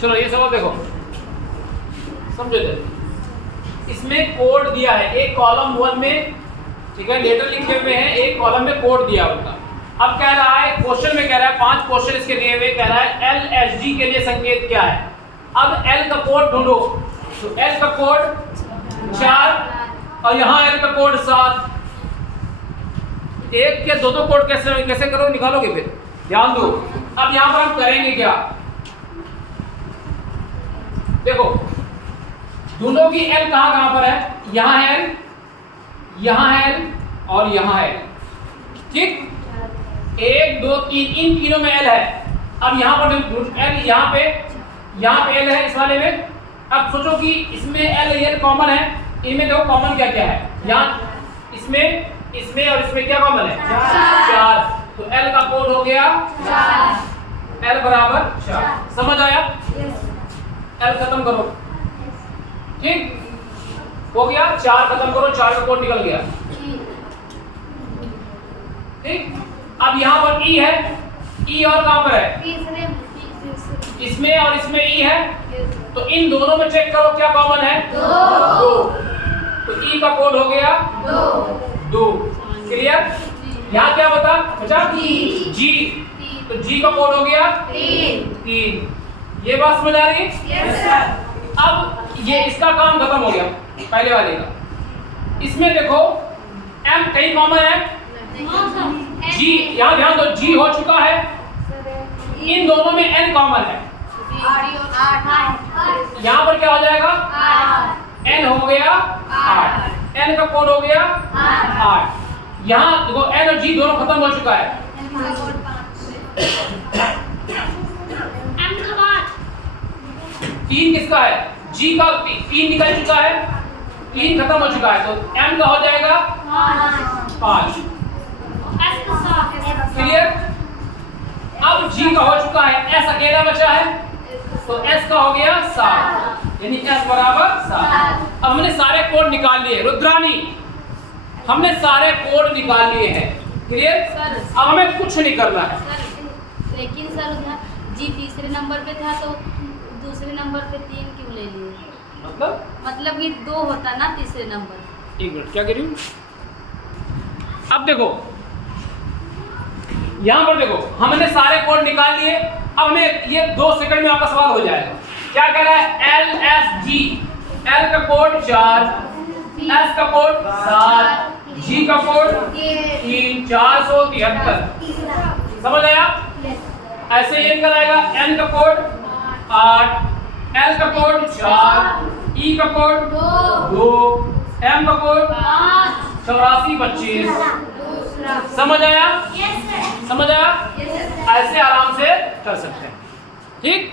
चलो ये सवाल देखो, समझो जरा। इसमें कोड दिया है, एक कॉलम 1 में, ठीक है, लेटर लिखे हुए हैं, एक कॉलम में कोड दिया उनका। अब कह रहा है, क्वेश्चन में कह रहा है 5 क्वेश्चन इसके दिए हुए, कह रहा है LSG के लिए संकेत क्या है। अब L का कोड ढूंढो, तो L का कोड 4 और यहाँ L का कोड 7। एक के दो कोड कैसे करो, निकालोगे फिर, ध्यान दो। अब यहाँ पर हम करेंगे क्या, देखो ढूंढो कि L कहाँ पर है। यहाँ है L, यहाँ है L और यहाँ है, ठीक। 1 2 3 इन तीनों में L है। अब यहाँ पर L, यहाँ पे L है इस वाले में। अब सोचो कि इसमें L कॉमन है, इनमें देखो कॉमन क्या क्या है। यहाँ इसमें और इसमें क्या कॉमन है, 4। तो L का कोड हो गया 4, L बराबर 4। समझ आया? L खत्म करो, ठीक हो गया। 4 खत्म करो, 4 का कोड निकल गया, ठीक। अब यहाँ पर E है, E और कहाँ पर है, इसमें और इसमें E है। तो इन दोनों में चेक करो क्या कॉमन है, 2। तो E का कोड हो गया 2। क्लियर? यहाँ क्या बचा G। तो G का कोड हो गया 3। ये बात समझ आ रही है? Yes sir. अब ये इसका काम खत्म हो गया पहले वाले का। इसमें देखो M कहीं कॉमन है, G यहाँ ध्यान दो, G हो चुका है। इन दोनों में N कॉमन है, यहाँ पर क्या हो जाएगा, N हो गया 8। N का कोड हो गया 8। यहाँ देखो N और G दोनों खत्म हो चुका है। 3 किसका है, G का 3 निकल चुका है, 3 खत्म हो चुका है। तो M का हो जाएगा 5। क्लियर? अब G का हो चुका है, S अकेला बचा है, तो S का हो गया 7, यानी S बराबर 7। अब हमने सारे कोड निकाल लिए रुद्रानी, हमने सारे कोड निकाल लिए हैं। क्लियर? अब हमें कुछ नहीं करना है। लेकिन सर G तीसरे नंबर पे था तो दूसरे नंबर पे 3 क्यों ले लिए? मतलब ये 2 होता ना तीसरे नंबर। एक मिनट, क्या कह रही हूँ? अब देखो यहाँ पर देखो, हमने सारे कोड निकाल लिए। अब हमें ये 2 सेकंड में आपका सवाल हो जाएगा। क्या कह रहा है, LSG, L का कोड 4, S का कोड 7, G का कोड 3, 473। समझ आया? ऐसे ये कराएगा, N का कोड 8, L का कोड 4, E का कोड 2, M का कोड 84 25। समझ आया? समझ आया? ऐसे आराम से कर सकते हैं, ठीक।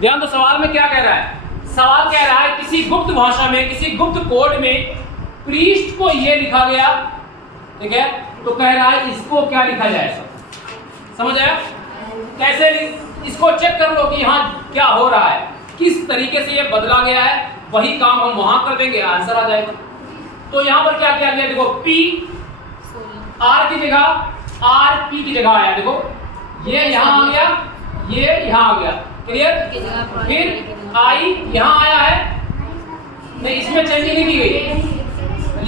ध्यान दो, सवाल में क्या कह रहा है। सवाल कह रहा है किसी गुप्त भाषा में, किसी गुप्त कोड में पृष्ठ को ये लिखा गया, ठीक है। तो कह रहा है इसको क्या लिखा जाए। समझ आया? कैसे इसको चेक कर लो कि यहाँ क्या हो रहा है, किस तरीके से ये बदला गया है। वही काम हम वहां कर देंगे, आंसर आ जाएगा। तो यहाँ पर क्या किया गया, देखो P R की जगह R P की जगह आया। देखो ये यहाँ आ गया, ये यहाँ आ गया। क्लियर? फिर I यहाँ आया है, नहीं इसमें चेंजिंग नहीं की गई,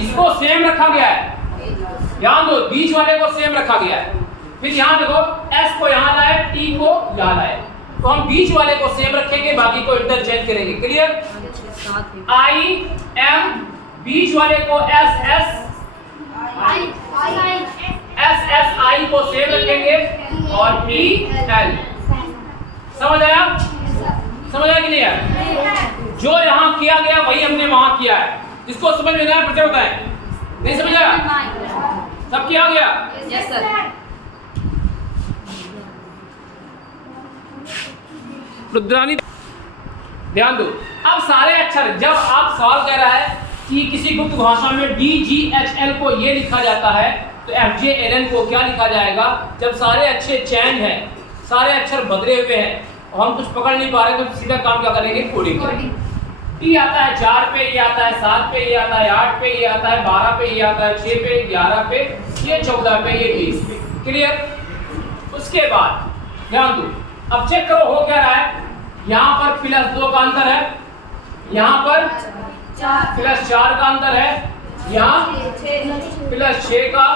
इसको सेम रखा गया है। ध्यान दो, बीच वाले को सेम रखा गया है। फिर यहाँ देखो S को यहाँ लाए, T को यहाँ लाए। तो हम बीच वाले को सेम रखेंगे, बाकी को इंटरचेंज करेंगे। क्लियर? I M, बीच वाले को S S I को सेम रखेंगे और P L। समझ आया? समझ आया कि नहीं आया? जो यहाँ किया गया वही हमने वहां किया है। इसको समझ में नहीं आया बच्चे बताएं, नहीं समझ आया? सब किया गया? Yes sir. रुद्रानी ध्यान दो। अब सारे अक्षर, जब आप सवाल कह रहा है कि किसी गुप्त भाषा में DGHL को ये लिखा जाता है, तो FJLN को क्या लिखा जाएगा। जब सारे अच्छे चैन हैं, सारे अक्षर बदले हुए हैं और हम कुछ पकड़ नहीं पा रहे, तो सीधा काम क्या करेंगे, कोडिंग करेंगे। T आता है 4 पे, ये आता है 7 पे, ये आता है 8 पे, ये आता है 12 पे, ये आता है 6 पे, 11 पे, ये 14 पे, ये 20 पे। क्लियर? उसके बाद ध्यान दो, अब चेक करो हो क्या रहा है, यहाँ पर +2 का अंतर है, यहाँ पर +4 का अंतर है, यहाँ +6 का,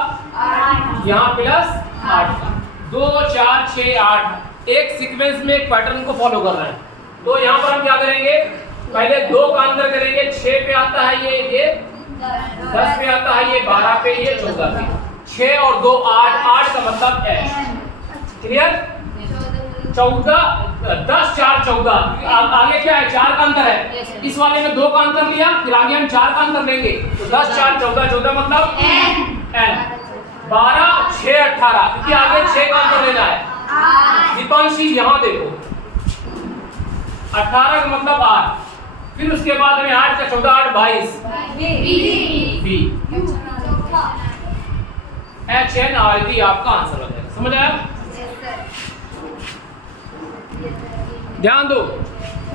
यहाँ +8 का, 2 4 6 8 एक सीक्वेंस में एक पैटर्न को फॉलो कर रहे हैं। तो यहाँ पर हम क्या करेंगे, पहले 2 का अंतर करेंगे, 6 पे आता है ये 10 पे आता है ये 12 पे, ये 14 पे, 6 और 2 8, 8 का मतलब है क्लियर। 14 10 4 14, आगे क्या है 4 का अंतर है, इस वाले में 2 का अंतर लिया, फिर आगे हम 4 का अंतर लेंगे, तो 10 4 14 14 मतलब n, 12 6 18, क्योंकि आगे 6 का अंतर लेना है। दीपांशी यहाँ देखो 18 का मतलब 8, फिर उसके बाद में 8 का 14 8 22 बी HNRB आपका आंसर हो जाएगा। समझ आया? ध्यान दो,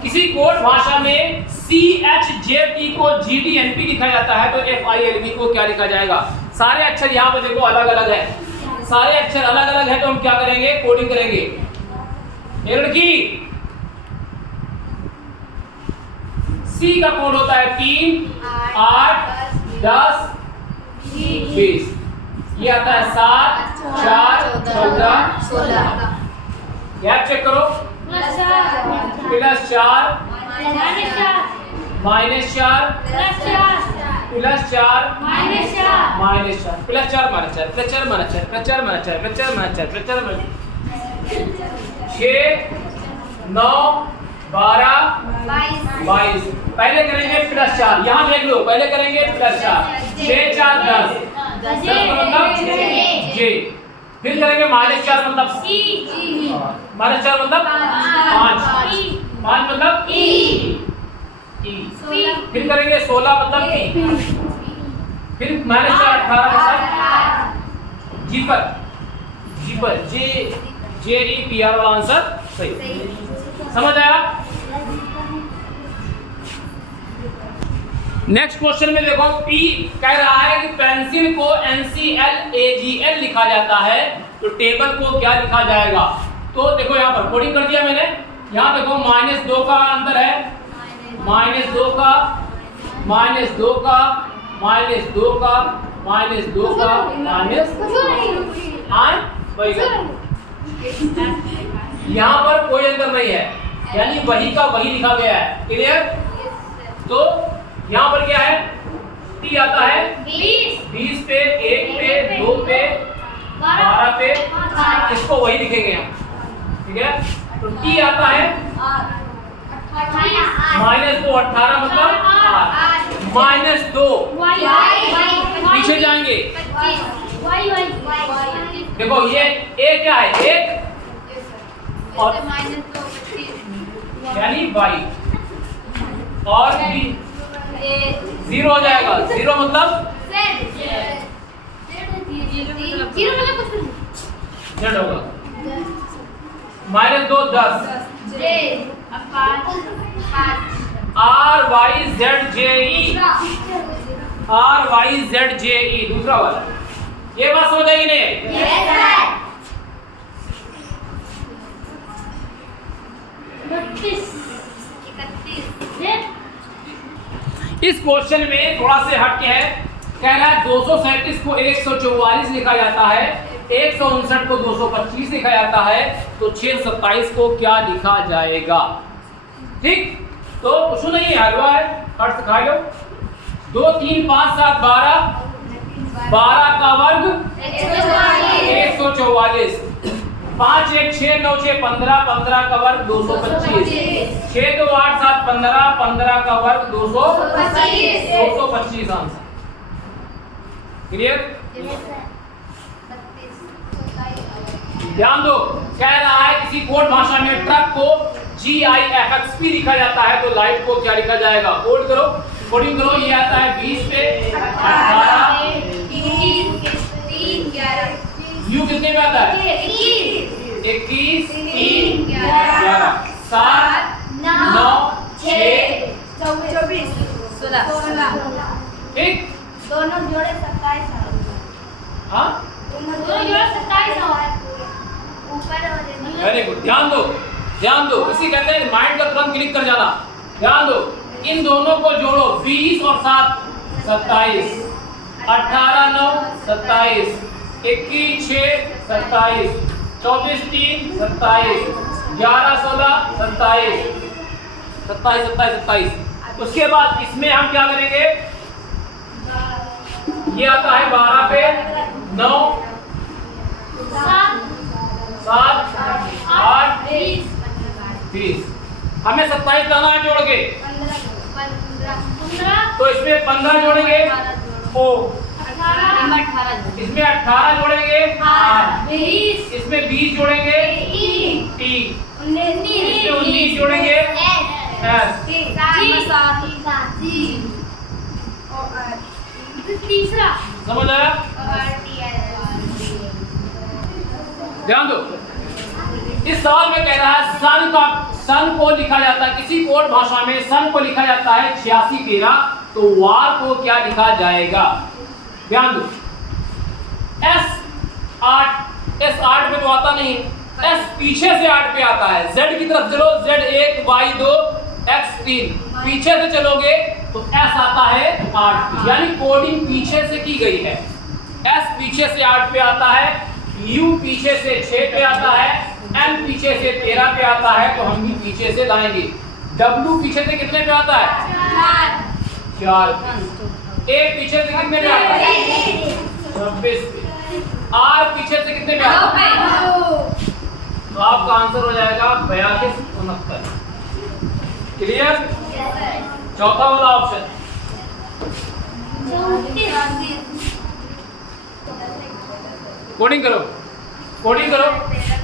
किसी कोड भाषा में CHJT को GDNP लिखा जाता है तो FILB को क्या लिखा जाएगा। सारे अक्षर यहाँ पे देखो अलग अलग है, सारे अक्षर अलग अलग है, तो हम क्या करेंगे, कोडिंग करेंगे। ये लड़की C का कोड होता है 3 8 10 20, ये आता है 7 4 14 16। गैप चेक करो, +4 -4 -4 +4 6 9 12 22। पहले करेंगे +4, यहाँ देख लो, पहले करेंगे +4, 6 4 10 10 का मतलब J, फिर करेंगे -4 मतलब -4 मतलब 5 मतलब E, फिर करेंगे 16 मतलब P, फिर -4 18 मतलब G पर JEPR वाला आंसर सही। समझ आया? नेक्स्ट क्वेश्चन में देखो, P कह रहा है कि पेंसिल को NCLAGL लिखा जाता है तो टेबल को क्या लिखा जाएगा। तो देखो यहाँ पर कोडिंग कर दिया मैंने, यहाँ देखो -2 का अंतर है, -2 का -2 का -2 का -2 का यहाँ पर कोई अंतर नहीं है, यानी वही का वही लिखा गया है। क्लियर? तो यहाँ पर क्या है, T आता है 20 पे, 1 पे, 2 पे, 12 पे, इसको वही लिखेंगे हम, ठीक है। तो T आता है -2 18 मतलब -2, पीछे जाएंगे, देखो ये A क्या है, 1 और यानी y, और B 0 हो जाएगा, 0 मतलब Z होगा, -2 10, RYZJE दूसरा वाला, ये बात समझ आएगी नहीं? इस क्वेश्चन में थोड़ा से हट के है, कह रहा है 237 को 144 लिखा जाता है, 159 को 225 लिखा जाता है, तो 627 को क्या लिखा जाएगा। ठीक, तो कुछ नहीं हलवा है, खर्च खा लो। 2 3 5 7 12, 12 का वर्ग 144, 5 1 6 9 6 15, 15 का वर्ग 225, 6 2 8 7 15, 15 का वर्ग 225 आंसर। क्लियर? ध्यान दो, कह रहा है किसी कोड भाषा में ट्रक को GIFXP लिखा जाता है तो लाइट को क्या लिखा जाएगा। कोड करो, कोडिंग करो। ये आता है 20 पे 18, यू कितने में आता है 21 3 11 7 9 6 24 16 ठीक, दोनों जोड़े 27 हाँ दोनों जोड़े 27 ऊपर हो जाएगा। Very good. ध्यान दो, ध्यान दो, इसी कहते हैं माइंड का तुरंत क्लिक कर जाना। ध्यान दो, इन दोनों को जोड़ो, 20 और 7 27, 18 9 27, 21 6 27, 24 3 27, 11 16 27, 27 27 27। उसके बाद इसमें हम क्या करेंगे, ये आता है 12 पे 9 7 8 20, हमें 27 लाना है जोड़ के, तो इसमें 15 जोड़ेंगे ओ, इसमें 18 जोड़ेंगे इसमें 20 जोड़ेंगे टी, इसमें 19 जोड़ेंगे एस। तीसरा समझ आया? ध्यान दो, इस सवाल में कह रहा है सन को लिखा जाता है, किसी कोड भाषा में सन को लिखा जाता है 8613, तो वार को क्या लिखा जाएगा? ध्यान दो, S8 में तो आता नहीं, S पीछे से 8 पे आता है, Z की तरफ चलो, Z1 Y2 X3, पीछे से चलोगे तो S आता है 8, यानी कोडिंग पीछे से की गई है। S पीछे से 8 पे आता है, U पीछे से 6 पे आता है, M पीछे से 13 पे आता है, तो हम भी पीछे से लाएंगे। W पीछे से कितने पे आता है? 4। A पीछे से कितने पे आता है? 26 पे। R पीछे से कितने पे आता है? तो आपका आंसर हो जाएगा 42 69। क्लियर? चौथा वाला ऑप्शन, कोडिंग करो, कोडिंग करो।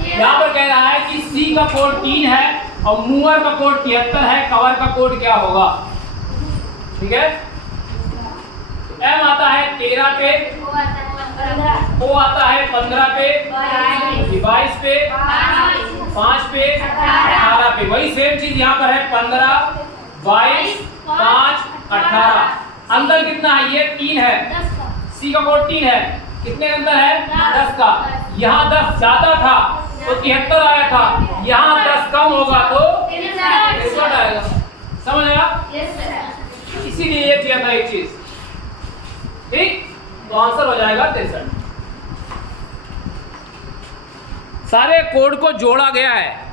यहाँ पर कह रहा है कि C का कोड 3 है और मूवर का कोड 73 है, कवर का कोड क्या होगा? ठीक है, M आता है 13 पे, O आता है 15 पे, 22 पे, 5 पे, 18 पे। वही सेम चीज यहाँ पर है, 15 22 5 18। अंदर कितना है? ये 3 है, C का कोड 3 है, कितने अंदर है? 10 का। यहाँ 10 ज्यादा था तो 73 आया था, यहाँ 10 कम होगा तो 63 आएगा। समझ आया? इसीलिए ये किया था एक चीज, ठीक? तो आंसर हो जाएगा 63। सारे कोड को जोड़ा गया है।